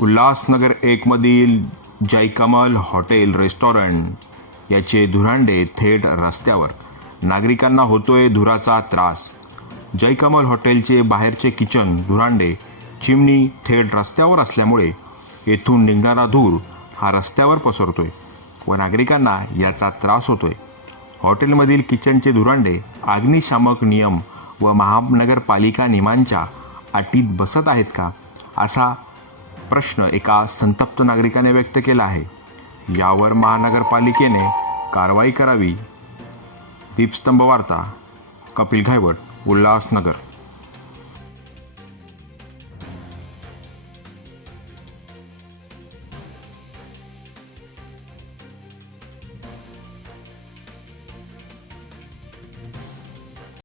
उल्हासनगर एकमधील Jaikamal hotel restaurant याचे धुरांडे थेट रस्त्यावर. नागरिकांना होतोय धुराचा त्रास. जयकमल हॉटेलचे बाहेरचे किचन धुरांडे चिमणी थेट रस्त्यावर असल्यामुळे येथून निघणारा धूर हा रस्त्यावर पसरतोय व नागरिकांना याचा त्रास होतोय. हॉटेलमधील किचनचे धुरांडे अग्निशामक नियम व महानगरपालिका नियमांच्या अटीत बसत आहेत का? असा प्रश्न एका संतप्त नागरिकाने व्यक्त केला आहे. यावर महानगरपालिकेने कारवाई करावी. दीपस्तंभ वार्ता कपिल घायवट उल्हासनगर.